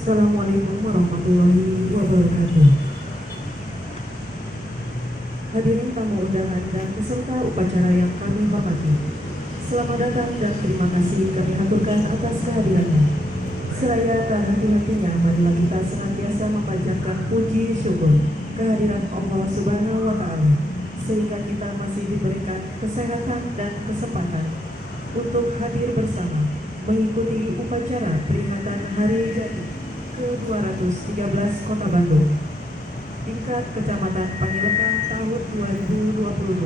Assalamualaikum warahmatullahi wabarakatuh. Hadirin tamu undangan dan peserta upacara yang kami hormati, selamat datang dan terima kasih kami aturkan atas kehadirannya. Seraya dan hati-hatinya marilah kita senantiasa memanjatkan puji syukur kehadiran Allah Subhanahu wa Ta'ala, sehingga kita masih diberikan kesehatan dan kesempatan untuk hadir bersama mengikuti upacara peringatan Hari Jadi ke-213 Kota Bandung, tingkat Kecamatan Panilekang tahun 2022.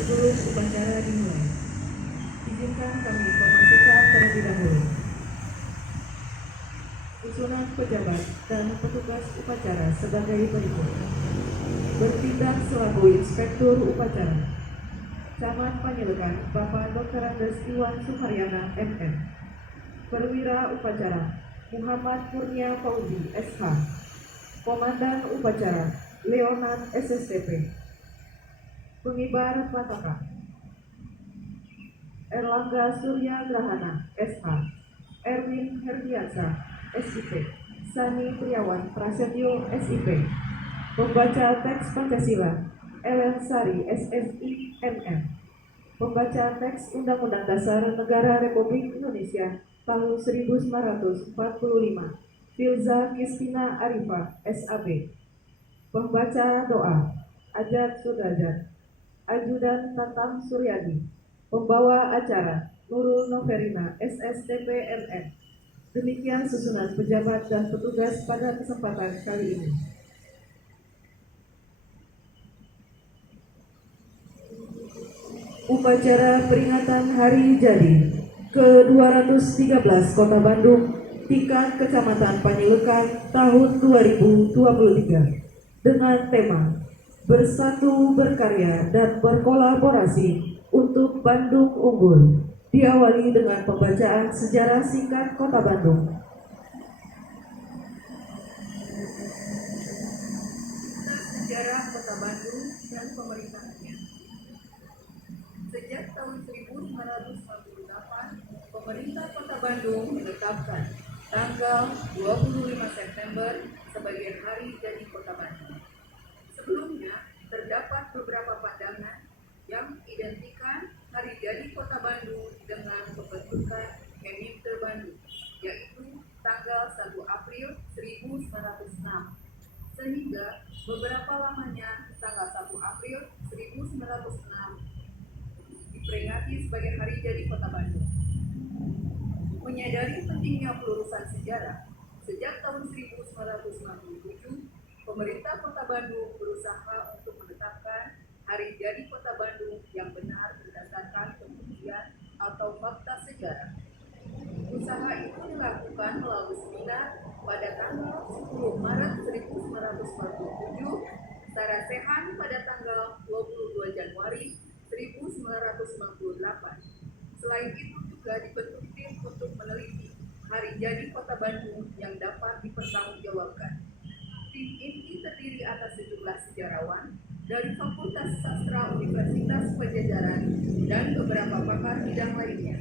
Sebelum upacara dimulai, izinkan kami informasikan terlebih dahulu susunan pejabat dan petugas upacara sebagai berikut. Bertindak selaku Inspektur Upacara Camat Panilekang Bapak Dr. Andes Iwan Suharyana MM. Perwira Upacara Muhammad Kurnia Fauzi SH. Komandan Upacara Leonan SSTP. Pengibar Pataka Erlangga Surya Grahana SH. Erwin Herdiansa SIP. Sani Priawan Prasetyo SIP. Pembaca teks Pancasila Ellen Sari SSI MM. Pembaca teks Undang-Undang Dasar Negara Republik Indonesia tahun 1945 Filza Kristina Arifah SAB. Pembaca doa Ajat Sudrajat. Ajudan Tatang Suryadi. Pembawa acara Nurul Noverina SSTP MM. Demikian susunan pejabat dan petugas pada kesempatan kali ini. Upacara peringatan Hari Jadi ke-213 Kota Bandung, tingkat Kecamatan Panilekang tahun 2023 dengan tema Bersatu Berkarya dan Berkolaborasi untuk Bandung Unggul, diawali dengan pembacaan sejarah singkat Kota Bandung. Sejarah Kota Bandung dan pemerintahannya. Sejak tahun 1948, pemerintah Kota Bandung menetapkan tanggal 25 September sebagai Hari Jadi Kota Bandung. Sebelumnya, terdapat beberapa pandangan yang identikan Hari Jadi Kota Bandung dengan pembentukan Keminter Bandung, yaitu tanggal 1 April 1906. Sehingga beberapa lamanya tanggal 1 April 1906 diperingati sebagai Hari Jadi Kota Bandung. Menyadari pentingnya pelurusan sejarah, sejak tahun 1997, pemerintah Kota Bandung berusaha untuk menetapkan Hari Jadi Kota Bandung yang benar berdasarkan pembuktian atau fakta sejarah. Usaha itu dilakukan melalui seminar pada tanggal 10 Maret 1947, Sarasehan pada tanggal 22 Januari 1998. Selain itu juga dibentuk tim untuk meneliti Hari Jadi Kota Bandung yang dapat dipertanggungjawabkan. Tim ini terdiri atas sejumlah sejarawan dari Fakultas Sastra Universitas Pajajaran dan beberapa pakar bidang lainnya.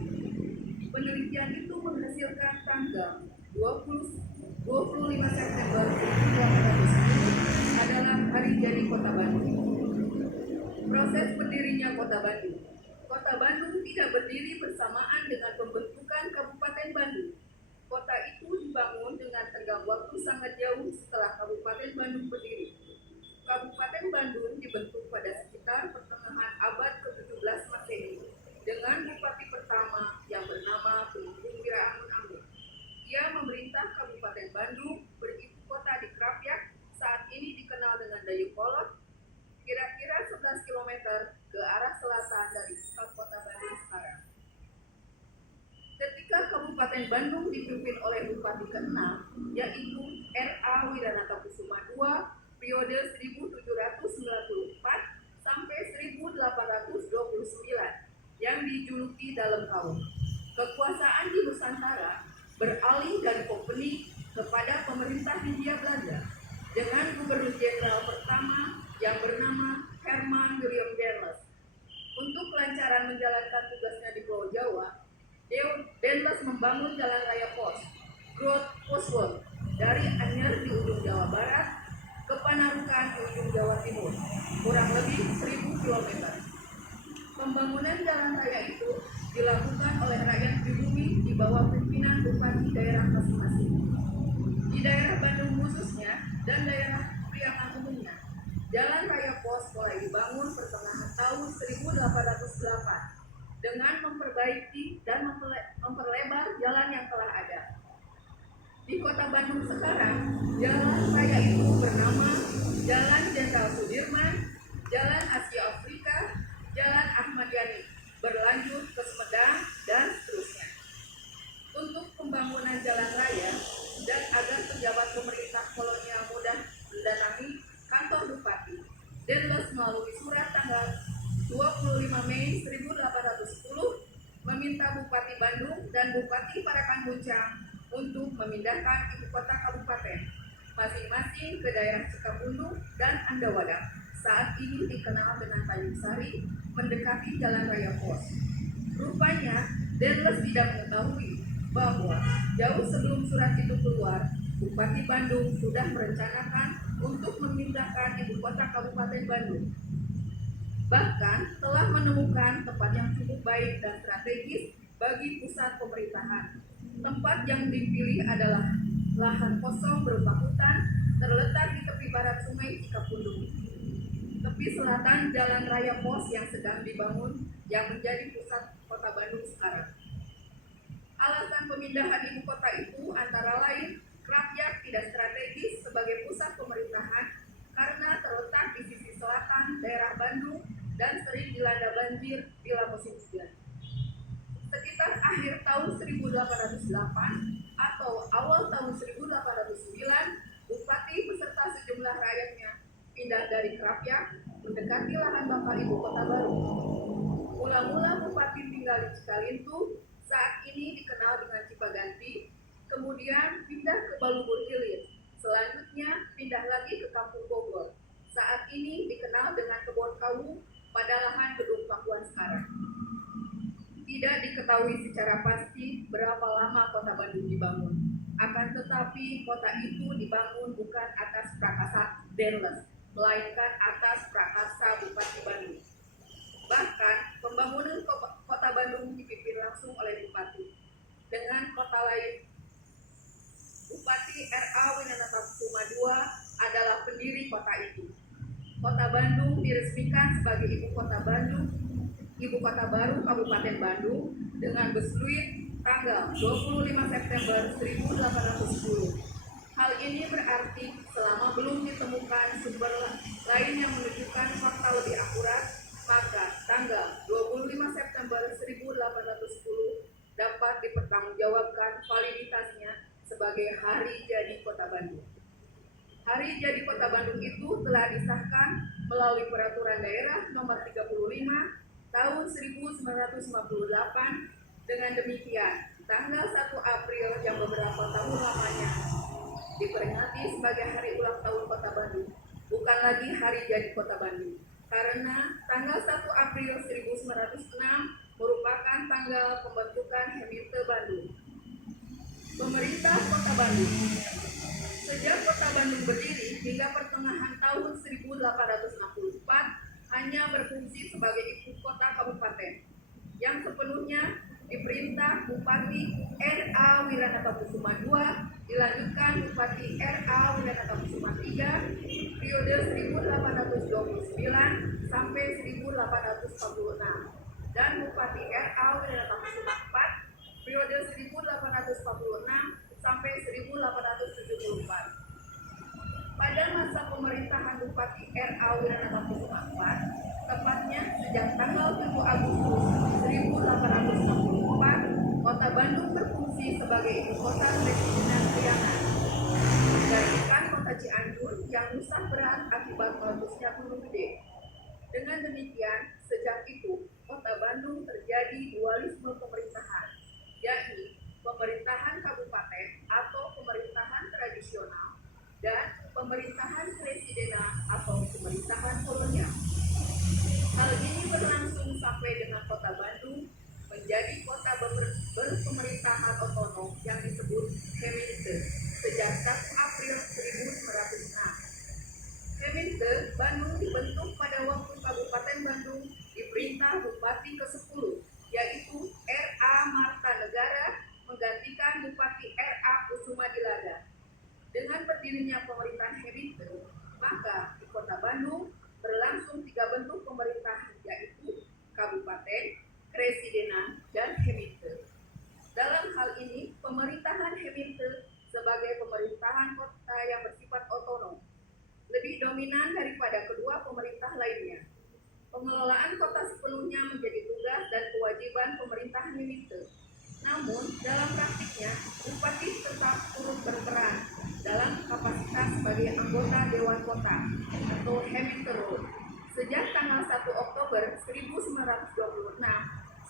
Penelitian itu menghasilkan tanggal 25 September 1910 adalah Hari Jadi Kota Bandung. Proses berdirinya Kota Bandung. Kota Bandung tidak berdiri bersamaan dengan pembentukan Kabupaten Bandung. Kota itu dibangun dengan tenggang waktu sangat jauh setelah Kabupaten Bandung berdiri. Kabupaten Bandung dibentuk pada sekitar pertengahan abad ke-17 Masehi dengan bupati pertama yang bernama Tumenggung Wiraamun. Ia memerintah Kabupaten Bandung beribu kota di Krapyak, saat ini dikenal dengan Dayeuhkolot, kira-kira 11 km ke arah selatan dari pusat kota Bandung sekarang. Ketika Kabupaten Bandung dipimpin oleh Bupati ke-6, yaitu R.A. Wiranata Kusuma II, periode 1794 sampai 1829, yang dijuluki Dalem Kaum. Kekuasaan di Nusantara beralih dari Kompeni kepada pemerintah Hindia Belanda dengan Gubernur Jenderal pertama yang bernama Herman William Derles. Untuk sedang menjalankan tugasnya di Pulau Jawa, Denles membangun Jalan Raya Pos, Growth Postworld, dari Anyer di ujung Jawa Barat ke Panarukan di ujung Jawa Timur, kurang lebih 1000 km. Pembangunan jalan raya itu dilakukan oleh rakyat pribumi di bawah pimpinan bupati daerah masing-masing. Di daerah Bandung khususnya dan daerah Priangan umumnya, Jalan Raya Pos mulai dibangun pertengahan tahun 1808 dengan memperbaiki dan memperlebar jalan yang telah ada. Di Kota Bandung sekarang, jalan raya itu bernama Jalan Jenderal Sudirman, Jalan Asia Afrika, Jalan Ahmad Yani, berlanjut ke Sumedang, dan seterusnya. Untuk pembangunan jalan raya dan agar pejabat pemerintah kolonial mudah mendatangi kantor bupati, Denles melalui surat tanggal 25 Mei 1810 meminta Bupati Bandung dan Bupati Parakan Buncang untuk memindahkan ibu kota kabupaten masing-masing ke daerah Cikapundung dan Andawada, saat ini dikenal dengan Tanjung Sari, mendekati Jalan Raya Pos. Rupanya, Denles tidak mengetahui bahwa jauh sebelum surat itu keluar, Bupati Bandung sudah merencanakan untuk memindahkan ibu kota Kabupaten Bandung. Bahkan telah menemukan tempat yang cukup baik dan strategis bagi pusat pemerintahan. Tempat yang dipilih adalah lahan kosong berupa hutan terletak di tepi barat Sungai Cikapundung, tepi selatan Jalan Raya Pos yang sedang dibangun yang menjadi pusat kota Bandung sekarang. Alasan pemindahan ibu kota itu antara lain Rakyat tidak strategis sebagai pusat pemerintahan karena terletak di sisi selatan daerah Bandung dan sering dilanda banjir bila musim hujan. Sekitar akhir tahun 1808 atau awal tahun 1809, Bupati beserta sejumlah rakyatnya pindah dari Krapyak mendekati lahan bakal ibu kota baru. Mula-mula Bupati tinggal di Cikalintu, saat ini dikenal dengan Cipaganti, kemudian pindah ke Balubur Hilir, selanjutnya pindah lagi ke Kampung Bogor, saat ini dikenal dengan Kebon Kawu pada lahan Gedung Pakuan sekarang. Tidak diketahui secara pasti berapa lama kota Bandung dibangun, akan tetapi kota itu dibangun bukan atas prakarsa Denles, melainkan atas prakarsa Bupati Bandung. Bahkan pembangunan kota Bandung dipimpin langsung oleh Bupati dengan kota lain. Bupati R.A. Winanatakusuma II adalah pendiri kota itu. Kota Bandung diresmikan sebagai ibu kota baru Kabupaten Bandung dengan Besluit tanggal 25 September 1810. Hal ini berarti selama belum ditemukan sumber lain yang menunjukkan fakta lebih akurat, maka tanggal 25 September 1810 dapat dipertanggungjawabkan validitasnya sebagai Hari Jadi Kota Bandung. Hari Jadi Kota Bandung itu telah disahkan melalui Peraturan Daerah Nomor 35 Tahun 1958. Dengan demikian, tanggal 1 April yang beberapa tahun lamanya diperingati sebagai Hari Ulang Tahun Kota Bandung, bukan lagi Hari Jadi Kota Bandung, karena tanggal 1 April 1906 merupakan tanggal pembentukan Hemite Bandung. Pemerintah Kota Bandung. Sejak Kota Bandung berdiri hingga pertengahan tahun 1864 hanya berfungsi sebagai ibu kota kabupaten yang sepenuhnya diperintah Bupati R.A. Wiranatakusuma II, dilanjutkan Bupati R.A. Wiranatakusuma III periode 1829 sampai 1846 dan Bupati R.A. Wiranatakusuma IV periode 1846 sampai 1874. Pada masa pemerintahan Bupati R.A. Wiranatakusuma IV, tepatnya sejak tanggal 7 Agustus 1864, Kota Bandung berfungsi sebagai ibu kota Residensial Priangan, menggantikan Kota Cianjur yang rusak berat akibat meledusnya Gunung Gede. Dengan demikian, sejak itu Kota Bandung terjadi dualisme pemerintahan, yakni pemerintahan kabupaten atau pemerintahan tradisional dan pemerintahan presidenal atau pemerintahan kolonial. Hal ini berlangsung sampai sampai dengan Kota Bandung menjadi kota berpemerintahan otonom yang disebut Heminte sejak 1 April 1906. Heminte Bandung dibentuk pada waktu Kabupaten Bandung diperintah Bupati ke-10, yaitu R.A. Marta Negara menggantikan Bupati R.A. Kusuma Dilaga. Dengan berdirinya pemerintahan Heminte, maka di Kota Bandung berlangsung 3 bentuk pemerintahan, yaitu Kabupaten, Kresidenan, dan Heminte. Dalam hal ini, pemerintahan Heminte sebagai pemerintahan kota yang bersifat otonom lebih dominan daripada kedua pemerintah lainnya. Pengelolaan kota sepenuhnya menjadi tugas dan kewajiban pemerintahan Heminte. Namun, dalam praktiknya, Bupati tetap turut berperan dalam kapasitas sebagai anggota Dewan Kota atau Hemintero. Sejak tanggal 1 Oktober 1926,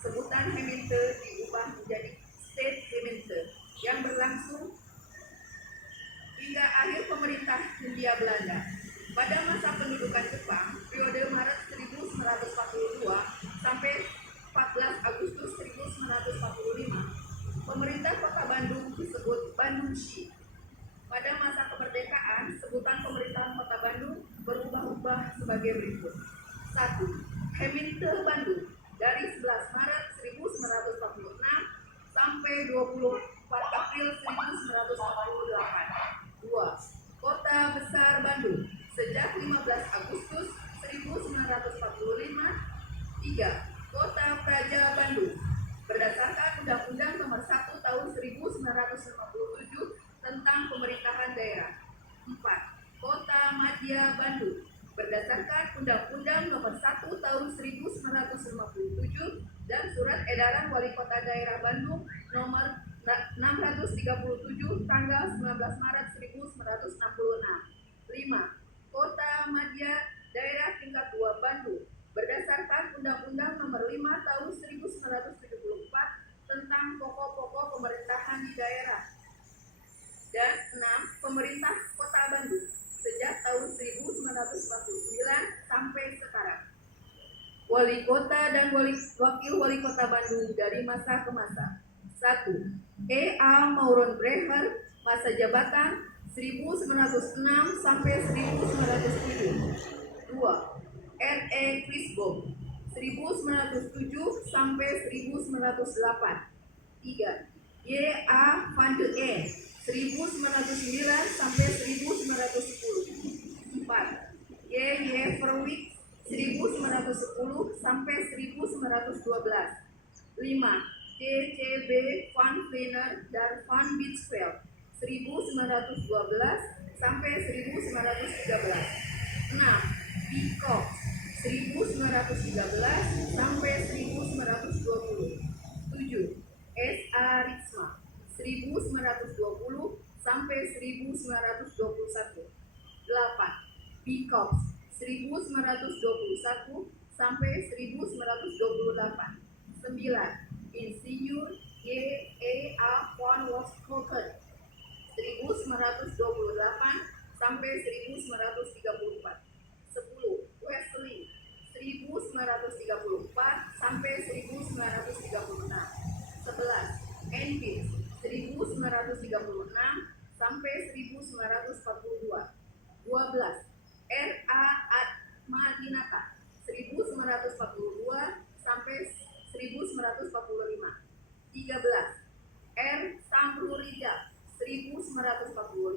sebutan Heminte diubah menjadi State Heminte yang berlangsung hingga akhir pemerintah Hindia Belanda. Pada masa pendudukan Jepang, periode Maret 1942 sampai 14 Agustus 1945, pemerintah Kota Bandung disebut Bandungshi. Pada masa kemerdekaan, sebutan pemerintahan Kota Bandung berubah-ubah sebagai berikut. 1. Heminte Bandung dari 11 Maret 1946 sampai 24 April 1948. 2. Kota Besar Bandung sejak 15 Agustus 1945. 3. Kota Praja Bandung berdasarkan Undang-Undang Nomor 1 Tahun 1957 tentang Pemerintahan Daerah. 4. Kota Madya Bandung berdasarkan Undang-Undang Nomor 1 Tahun 1957 dan Surat Edaran Wali Kota Daerah Bandung Nomor 637 tanggal 19 Maret 1966. 5. Kota Madya Daerah Tingkat 2 Bandung berdasarkan Undang-Undang Nomor 5 Tahun 1974 tentang pokok-pokok pemerintahan di daerah. Dan 6. Pemerintah Kota Bandung sejak tahun 1949 sampai sekarang. Wali Kota dan Wakil Wali Kota Bandung dari masa ke masa. 1. E.A. Mauron Breher, masa jabatan 1906 sampai 1907. 2. R.E. Krisbom 1907 sampai 1908. 3. Y.A. Van de E 1909 sampai 1910. 4. Y.Y. Verwijk 1910 sampai 1912. 5. C.C.B. Van Vlener dan Van Binsfeld 1912 sampai 1913. 6. B. Cox 1913 sampai 1920. 7. S.A. Ritsma 1920 sampai 1921. 8. B. Cox 1921 sampai 1928. 9. Insinyur Y.E.A. von Woskoken 1928 sampai 1934. 10. Wesley 1934 sampai 1936. 11. Enfield 1936 sampai 1942. 12. R.A. Atmadinata 1942 sampai 1945. 13. R. Samrurijal 1945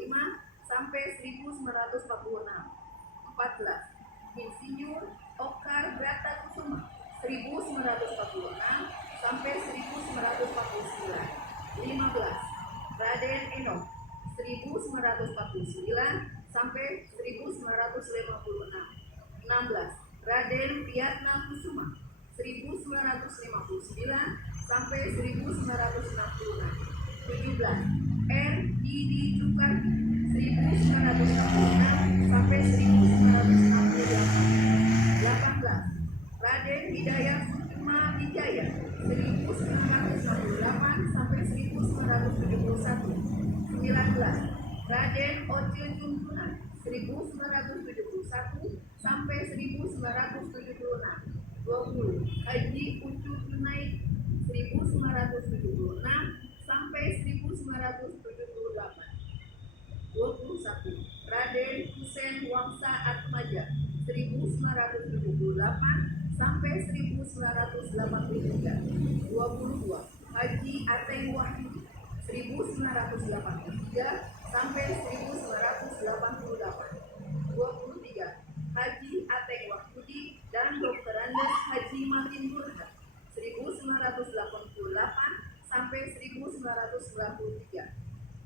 sampai 1946. 14. Insinyur Okkar Bratakusuma 1946 sampai 1949. 15. Raden Enoch 1949 sampai 1956. 16. Raden Priyatna Kusuma 1959 sampai 1966. 17. R. Didi Cukardi 1946 sampai 1968. 18. Raden Hidayat Sukma Wijaya 1968 sampai 1971. 19. Raden Oce Junjunan 1971 sampai 1976. 20. Haji Ucup naik 1976 sampai 1978. 21. Raden Husein Wangsa Atmaja 1978 sampai 1983. 22. Haji Ateng Wahyudi 1983 sampai 1988. 23. Haji Ateng Wahyudi dan Dr. Andes Haji Matin Burhan 1988 sampai 1993.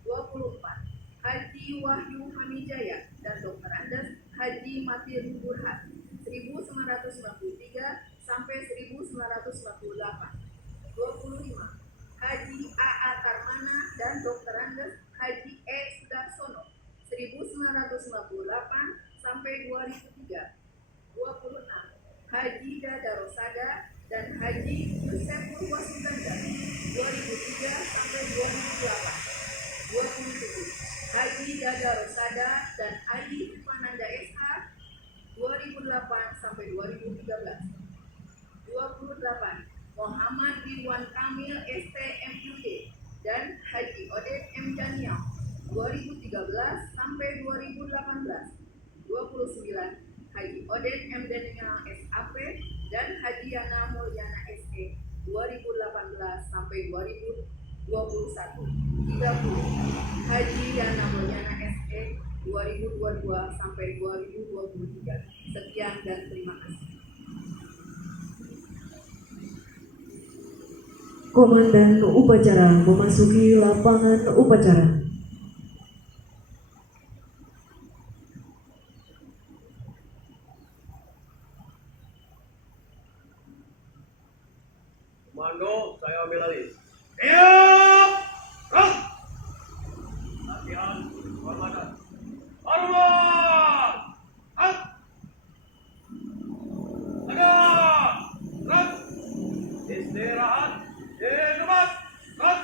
24. Haji Wahyu Hamijaya dan Dr. Andes Haji Matin Burhan 1993 sampai 1998. 25. Haji A.A. Tarmana dan Dr. Andes Haji E. Sudarsono 1958 sampai 2003. 26. Haji Dada Rosada dan Haji Yuseful Wasudanda 2003 sampai 2008. 27. Haji Dada Rosada dan Adi Pananda SH 2008 sampai 2013. 28. Muhammad Ridwan Kamil STMUD dan Haji Oded M. Daniel 2013 sampai 2018. 29. Haji Oded M. Daniel SAP dan Haji Yana Mulyana SE 2018 sampai 2021. 30. Haji Yana Mulyana SE 2022 sampai 2023. Sekian dan terima kasih. Komandan upacara memasuki lapangan upacara. Komando, saya ambil alih. Siap! Gerak! Latihan, hormatan. Hormat! Hak! Tegak! Gerak! Istirahat! Ditempat! Gerak!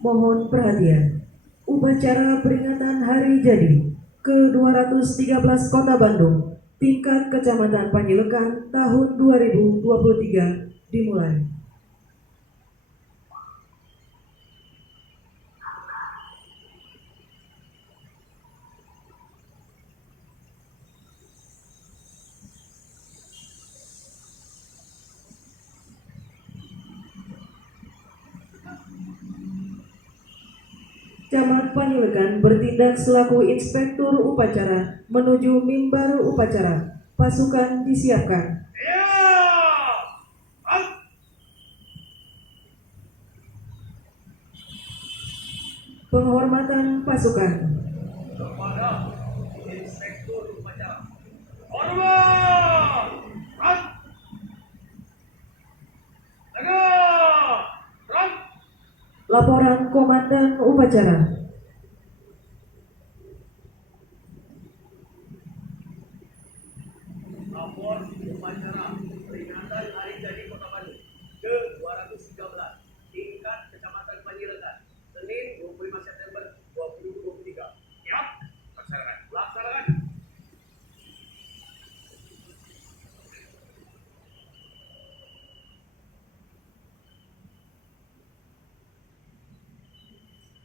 Mohon perhatian. Upacara peringatan Hari Jadi ke-213 Kota Bandung, tingkat Kecamatan Panjilekan tahun 2023 dimulai. Camat Panjilekan bertindak selaku inspektur upacara menuju mimbar upacara. Pasukan disiapkan. Penghormatan pasukan. Kepada inspektur upacara. Hormat! Hak! Tegak! Gerak! Laporan komandan upacara. Lapor upacara peringatan Hari Jadi Kota Bandung ke-213 tingkat Kecamatan Panjilekan Senin 25 September 2023. Siap? Laksanakan. Laksanakan.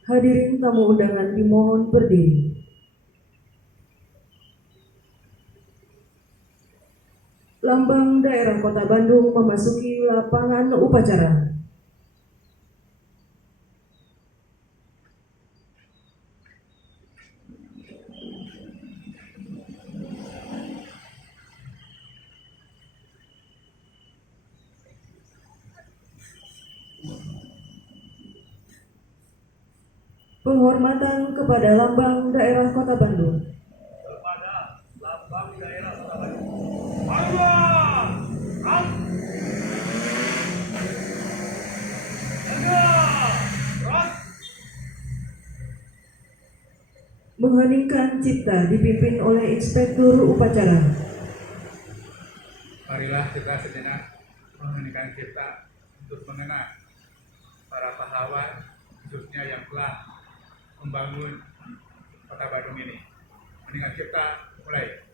Hadirin tamu undangan dimohon berdiri. Lambang daerah Kota Bandung memasuki lapangan upacara. Penghormatan kepada lambang daerah Kota Bandung. Kepada lambang daerah Kota Bandung. Hormat! Hak! Tegak! Gerak! Mengheningkan cipta dipimpin oleh inspektur upacara. Marilah kita sejenak mengheningkan cipta untuk mengenang para pahlawan, khususnya yang telah membangun Kota Bandung ini. Mendengar cipta, mulai.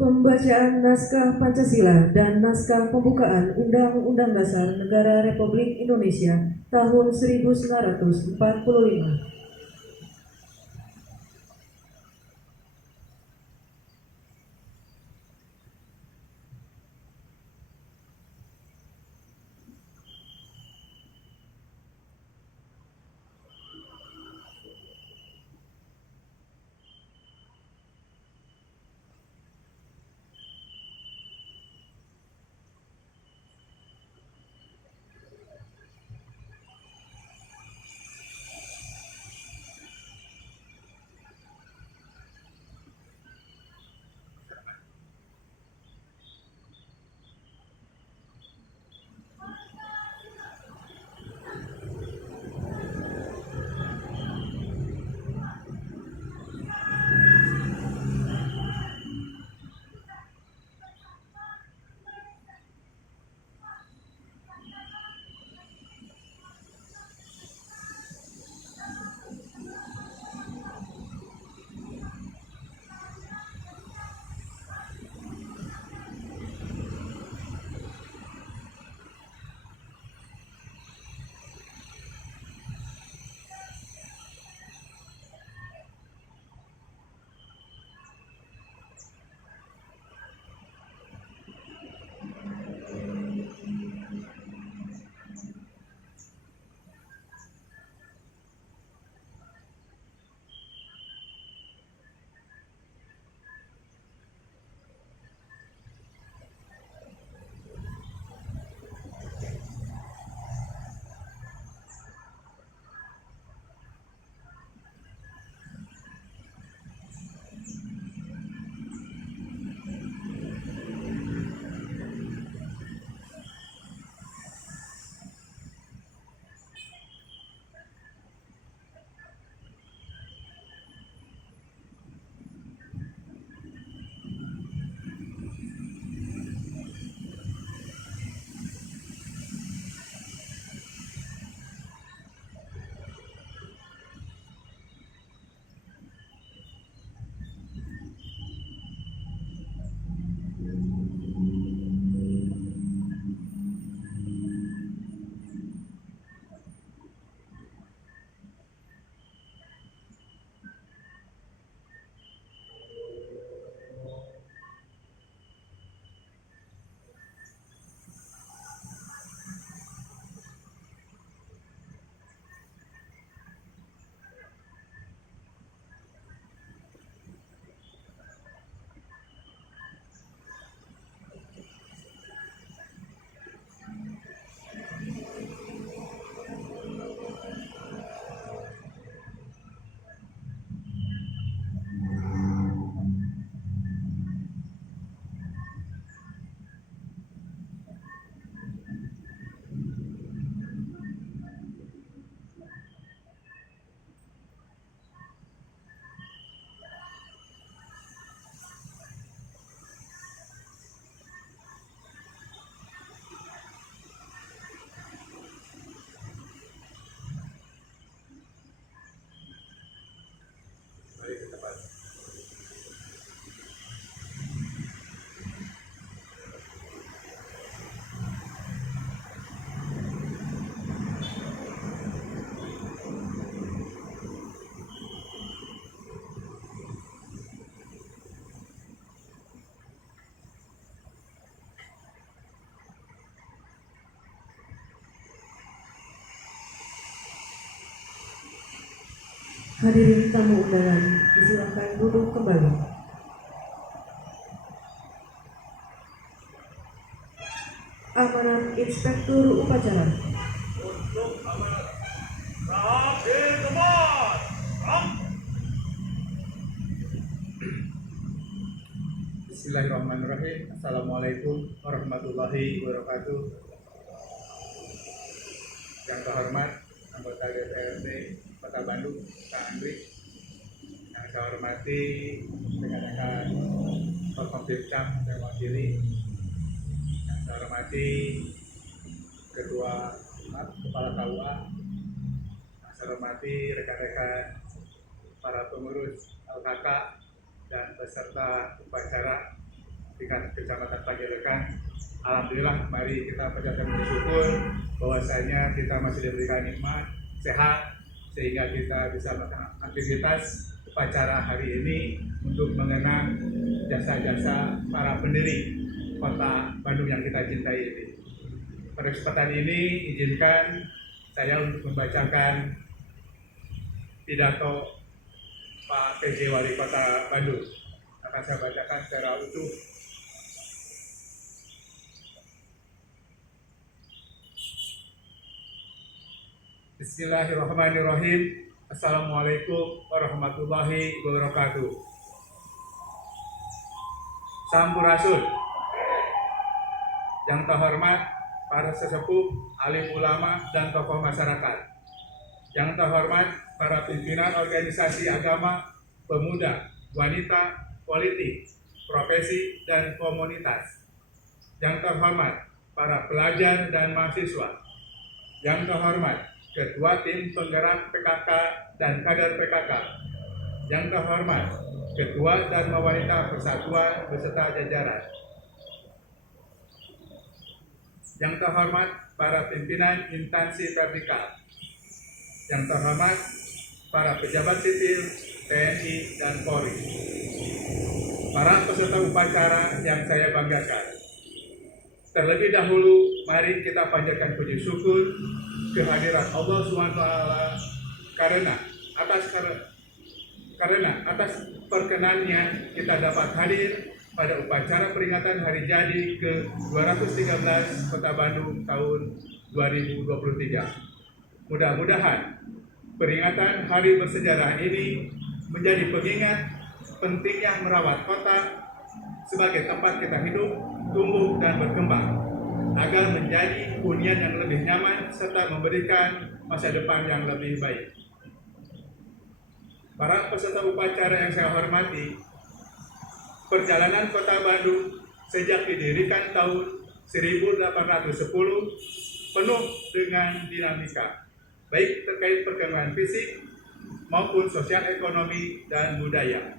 Pembacaan Naskah Pancasila dan Naskah Pembukaan Undang-Undang Dasar Negara Republik Indonesia tahun 1945. Mari kita baca. Hadirin tamu undangan, disilakan duduk kembali. Amanat Inspektur Upacara. Untuk amanat terakhir tempat. Bismillahirrahmanirrahim. Assalamualaikum warahmatullahi wabarakatuh. Yang terhormat anggota DPRD Kota Bandung, Pak Andri. Yang saya hormati rekan-rekan Forkompimcam yang mewakili. Yang saya hormati Kepala KUA. Yang saya hormati rekan-rekan para pengurus LKK dan peserta upacara tingkat Kecamatan Pagerekan. Alhamdulillah, mari kita panjatkan bersyukur bahwasanya kita masih diberikan nikmat, sehat, sehingga kita bisa melakukan aktivitas upacara hari ini untuk mengenang jasa-jasa para pendiri Kota Bandung yang kita cintai ini. Pada kesempatan ini, izinkan saya untuk membacakan pidato Pak PJ Wali Kota Bandung. Akan saya bacakan secara utuh. Bismillahirrahmanirrahim. Assalamualaikum warahmatullahi wabarakatuh. Sampurasun. Yang terhormat para sesepuh, alim ulama, dan tokoh masyarakat. Yang terhormat para pimpinan organisasi agama, pemuda, wanita, politik, profesi, dan komunitas. Yang terhormat para pelajar dan mahasiswa. Yang terhormat Ketua Tim Penggerak PKK dan kader PKK. Yang terhormat Ketua Dharma Wanita Persatuan beserta jajaran. Yang terhormat para pimpinan instansi vertikal. Yang terhormat para pejabat sipil TNI dan Polri. Para peserta upacara yang saya banggakan. Terlebih dahulu, mari kita panjatkan puji syukur kehadiran Allah SWT karena atas perkenannya kita dapat hadir pada upacara peringatan hari jadi ke-213 Kota Bandung tahun 2023. Mudah-mudahan peringatan hari bersejarah ini menjadi pengingat pentingnya merawat kota sebagai tempat kita hidup, tumbuh, dan berkembang agar menjadi hunian yang lebih nyaman serta memberikan masa depan yang lebih baik. Para peserta upacara yang saya hormati, perjalanan Kota Bandung sejak didirikan tahun 1810 penuh dengan dinamika, baik terkait perkembangan fisik maupun sosial ekonomi dan budaya.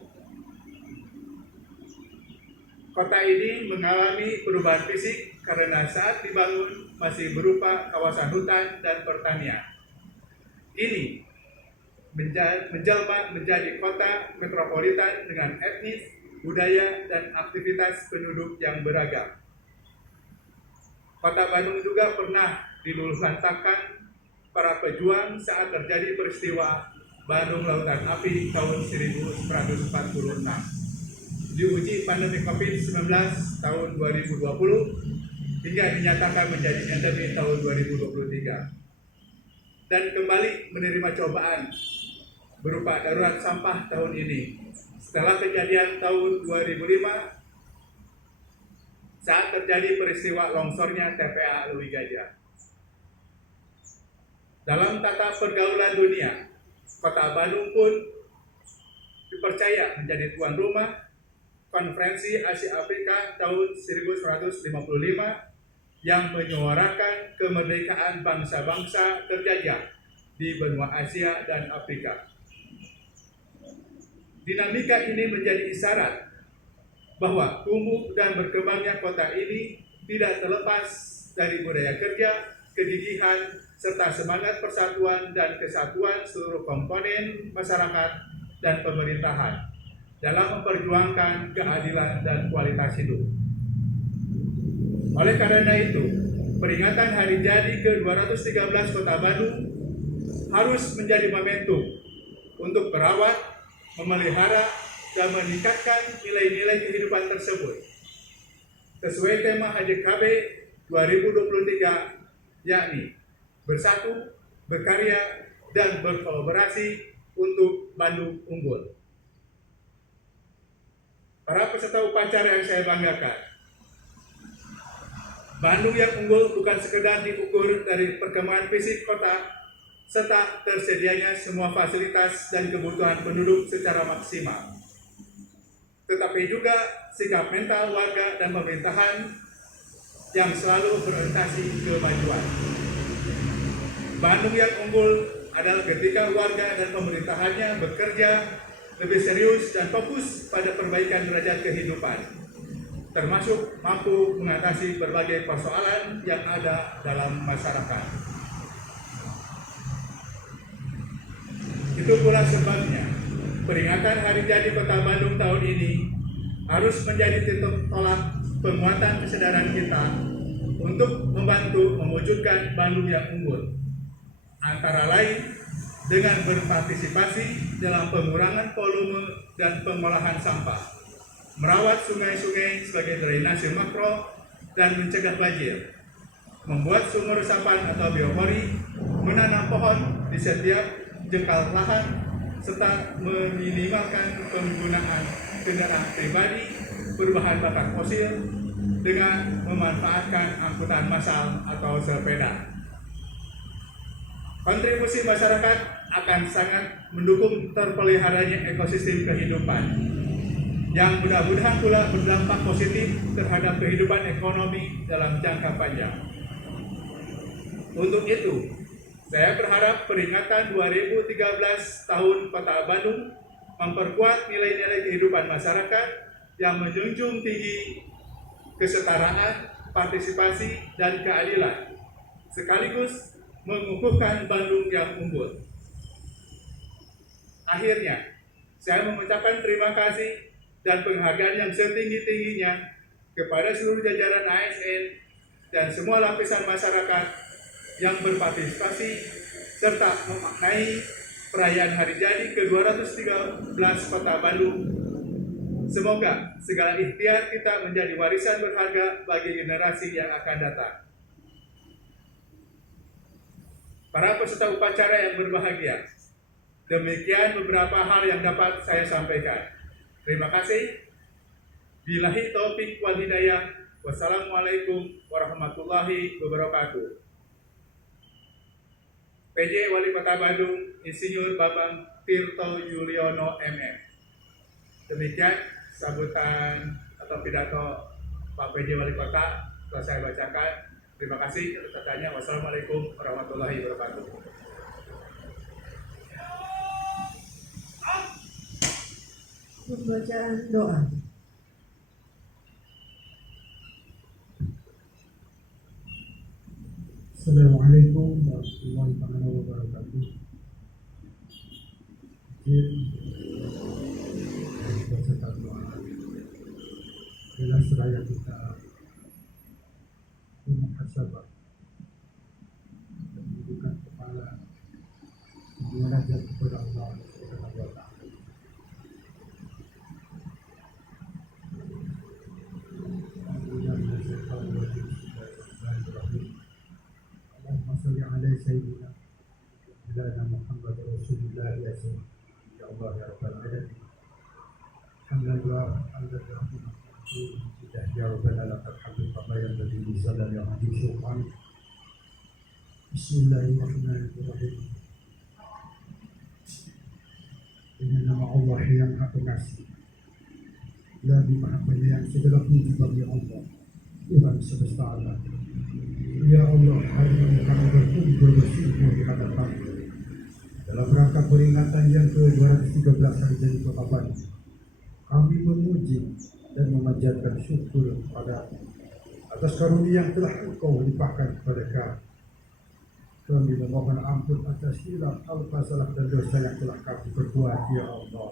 Kota ini mengalami perubahan fisik karena saat dibangun masih berupa kawasan hutan dan pertanian. Ini menjelma menjadi kota metropolitan dengan etnis, budaya, dan aktivitas penduduk yang beragam. Kota Bandung juga pernah diluluhlantarkan para pejuang saat terjadi peristiwa Bandung Lautan Api tahun 1946. Diuji pandemi COVID-19 tahun 2020 hingga dinyatakan menjadi endemi tahun 2023 dan kembali menerima cobaan berupa darurat sampah tahun ini setelah kejadian tahun 2005 saat terjadi peristiwa longsornya TPA Leuwi Gajah. Dalam tata pergaulan dunia, Kota Bandung pun dipercaya menjadi tuan rumah Konferensi Asia Afrika tahun 1955 yang menyuarakan kemerdekaan bangsa-bangsa terjajah di benua Asia dan Afrika. Dinamika ini menjadi isyarat bahwa tumbuh dan berkembangnya kota ini tidak terlepas dari budaya kerja, kegigihan, serta semangat persatuan dan kesatuan seluruh komponen masyarakat dan pemerintahan dalam memperjuangkan keadilan dan kualitas hidup. Oleh karena itu, peringatan hari jadi ke-213 Kota Bandung harus menjadi momentum untuk merawat, memelihara, dan meningkatkan nilai-nilai kehidupan tersebut. Sesuai tema HJKB 2023, yakni bersatu, berkarya, dan berkolaborasi untuk Bandung unggul. Para peserta upacara yang saya banggakan, Bandung yang unggul bukan sekedar diukur dari perkembangan fisik kota serta tersedianya semua fasilitas dan kebutuhan penduduk secara maksimal, tetapi juga sikap mental warga dan pemerintahan yang selalu berorientasi kemajuan. Bandung yang unggul adalah ketika warga dan pemerintahannya bekerja lebih serius dan fokus pada perbaikan derajat kehidupan, termasuk mampu mengatasi berbagai persoalan yang ada dalam masyarakat. Itu pula sebabnya peringatan Hari Jadi Kota Bandung tahun ini harus menjadi titik tolak penguatan kesadaran kita untuk membantu mewujudkan Bandung yang unggul, antara lain dengan berpartisipasi dalam pengurangan volume dan pengolahan sampah, merawat sungai-sungai sebagai drainase makro dan mencegah banjir, membuat sumur resapan atau biopori, menanam pohon di setiap jengkal lahan, serta meminimalkan penggunaan kendaraan pribadi berbahan bakar fosil dengan memanfaatkan angkutan massal atau sepeda. Kontribusi masyarakat akan sangat mendukung terpeliharanya ekosistem kehidupan yang mudah-mudahan pula berdampak positif terhadap kehidupan ekonomi dalam jangka panjang. Untuk itu, saya berharap peringatan 2013 Tahun Kota Bandung memperkuat nilai-nilai kehidupan masyarakat yang menjunjung tinggi kesetaraan, partisipasi, dan keadilan, sekaligus mengukuhkan Bandung yang unggul. Akhirnya, saya mengucapkan terima kasih dan penghargaan yang setinggi-tingginya kepada seluruh jajaran ASN dan semua lapisan masyarakat yang berpartisipasi serta memaknai perayaan Hari Jadi ke-213 Kota Bandung. Semoga segala ikhtiar kita menjadi warisan berharga bagi generasi yang akan datang. Para peserta upacara yang berbahagia, demikian beberapa hal yang dapat saya sampaikan. Terima kasih. Billahi taufik wal hidayah. Wassalamualaikum warahmatullahi wabarakatuh. PJ Wali Kota Bandung, Insinyur Babang Tirto Yuliono MM. Demikian sambutan atau pidato Pak PJ Wali Kota telah saya bacakan. Terima kasih atas pertanyaannya. Wassalamualaikum warahmatullahi wabarakatuh. Pembacaan doa. Assalamualaikum warahmatullahi wabarakatuh. Baca doa. Bila seraya kita muhasabah dan menundukkan kepala munajat kepada Allah Subhanahu wa taala. Allahumma shalli ala sayyidina Maulana Muhammad Rasulullah ya Allah ya rabbal alamin. Alhamdulillah ya rabbana lakal hamdu kama yanbaghi li jalali wajhi sultanik. Bismillahirrahmanirrahim. Dengan nama Allah yang Maha Pengasih, lagi Maha Penyayang, segala puji bagi Allah, Tuhan semesta alam. Ya Allah, hari ini kami berkumpul bersyukur di hadapan dalam rangka peringatan yang ke-213 Hari Jadi Kota Bandung. Kami memuji dan memanjatkan syukur kepada atas karunia yang telah Engkau limpahkan kepada kami. Kami memohon ampun atas hilaf, salah dan dosa yang telah kami berbuat, ya Allah.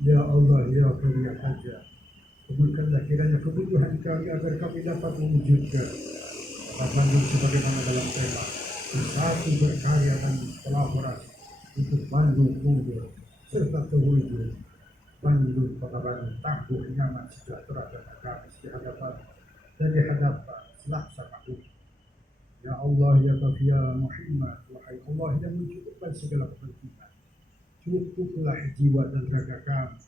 Ya Allah, ya Karim Haja, kabulkanlah kiranya kebutuhan kami agar kami dapat mewujudkan Kota Bandung sebagaimana dalam tema bersatu berkarya dan kolaborasi untuk Bandung unggul serta terwujud Bandung Kota Bandung tangguh, nyaman, sejahtera dan agamis di hadapan dan di hadapan selaksana hukum. Ya Allah, ya Kafi, ya Muhammad, wahai Allah yang mencukupkan segala kepentingan, cukuplah jiwa dan raga kami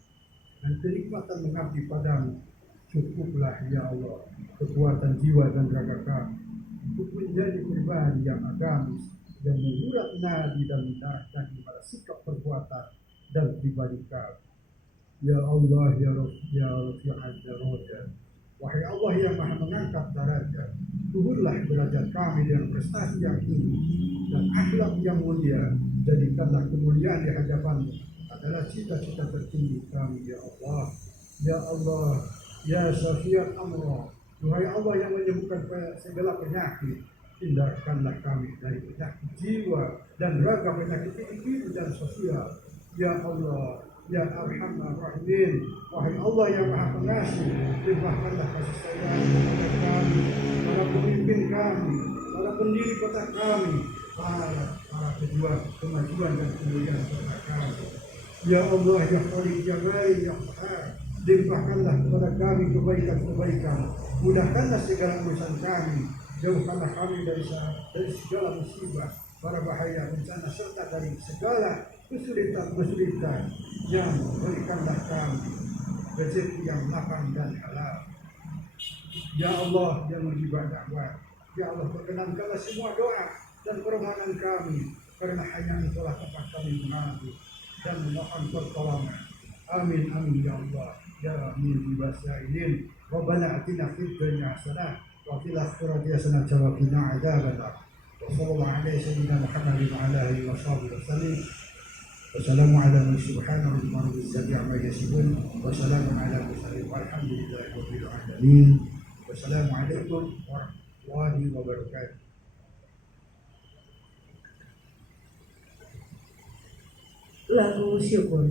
dan kenikmatan mengabdi padamu. Cukuplah ya Allah kekuatan jiwa dan raga kami untuk menjadi pribadi yang agamis, yang mengurat nadi dan mendarahkan pada sikap perbuatan dan pribadi kami. Ya Allah, ya Rafi, ya Rafi'an, ya Roja, wahai Allah yang maha mengangkat derajat, turunlah derajat kami dengan prestasi yang tinggi dan akhlak yang mulia. Jadikanlah kemuliaan di hadapan-Mu adalah cita-cita tertinggi kami, ya Allah. Ya Allah, Ya Syafiat Amro, Duhai Allah yang menyembuhkan segala penyakit, hindarkanlah kami dari penyakit jiwa dan ragam penyakit individu dan sosial. Ya Allah, Ya Arhamar Rahimin, wahai Allah yang Maha Pengasih, limpahkanlah kasih sayang kepada kami, para pemimpin kami, para pendiri kota kami, para pejuang kemajuan dan kemuliaan kota kami. Ya Allah, Ya Khalik, Ya Baik, Ya Qahar, limpahkanlah kepada kami kebaikan-kebaikan, mudahkanlah segala urusan kami, jauhkanlah kami dari segala musibah, para bahaya, bencana, serta dari segala kesulitan-kesulitan, yang berikanlah kami rezeki yang lapang dan halal. Ya Allah yang menjibah dakwah, Ya Allah perkenankanlah semua doa dan permohonan kami, karena hanya Engkau lah tempat kami mengadu dan memohon pertolongan. Amin amin ya Allah ya amin biwasailin. Rabbana atina fid dunya hasanah wa fil akhirati hasanah wa qina adzabannar. Wa sallallahu alaihi sayyidina Muhammadin wa ala alihi wa sahbihi wasallam. Wassalamu ala subhana rabbika rabbil izzati amma yasifun wa salamun ala mursalin walhamdulillahi rabbil alamin. Wassalamu alaikum warahmatullahi wabarakatuh. Lagu syukur.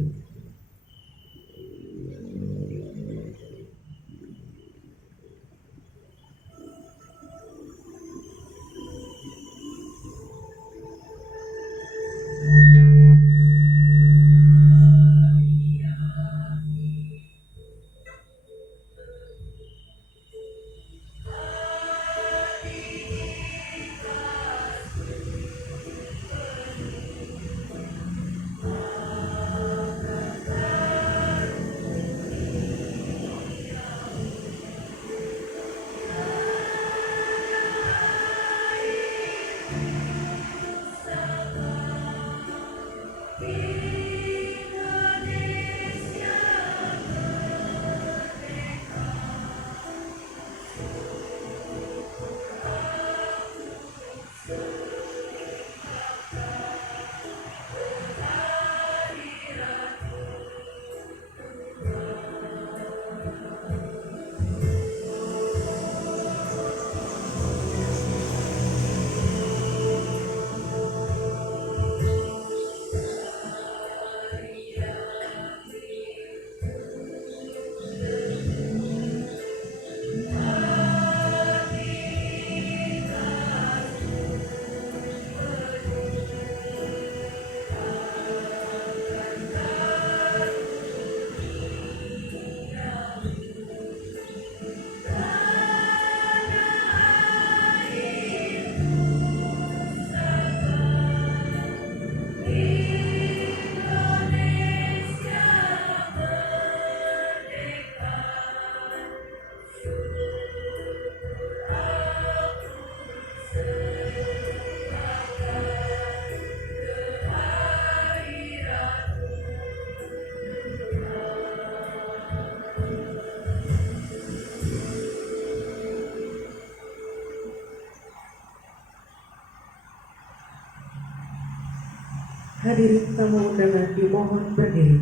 Hadirin tamu undangan dimohon berdiri.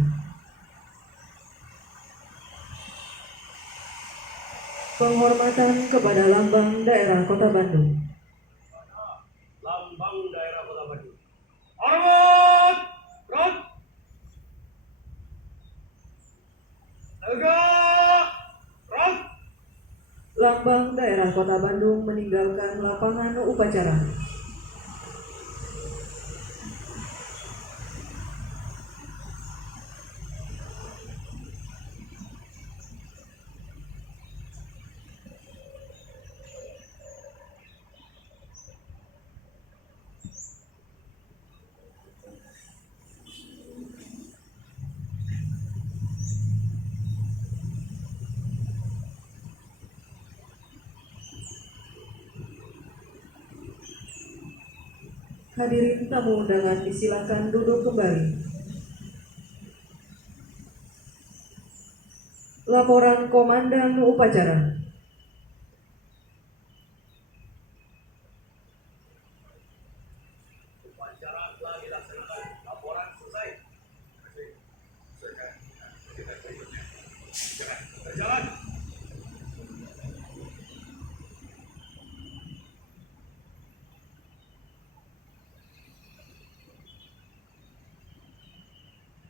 Penghormatan kepada lambang daerah Kota Bandung. Lambang daerah Kota Bandung. Hormat, Rot. Tegak, Rot. Lambang daerah Kota Bandung meninggalkan lapangan upacara. Hadirin tamu undangan disilakan duduk kembali. Laporan Komandan Upacara. Upacara telah dilaksanakan. Laporan selesai. Kita berikutnya. Berjalan.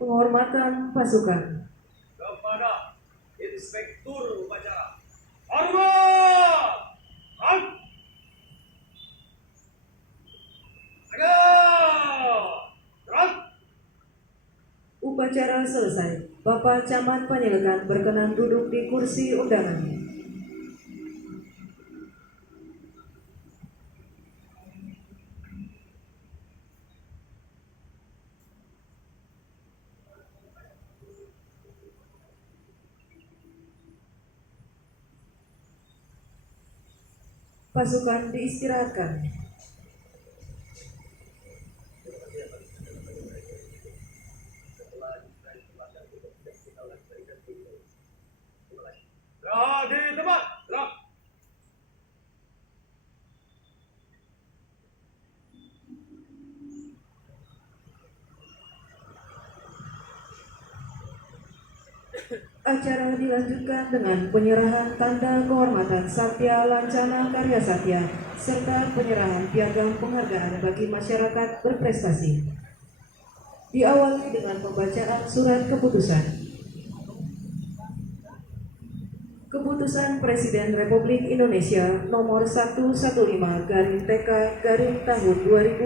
Penghormatan pasukan. Kepada Inspektur Upacara. Hormat! Kan? Ada! Gerak! Upacara selesai. Bapak Camat Panjelekan berkenan duduk di kursi undangannya. Pasukan diistirahatkan. Gerak di tempat! Gerak! Acara dilanjutkan dengan penyerahan tanda kehormatan Satya Lancana Karya Satya serta penyerahan piagam penghargaan bagi masyarakat berprestasi. Diawali dengan pembacaan surat keputusan. Keputusan Presiden Republik Indonesia nomor 115/TK tahun 2021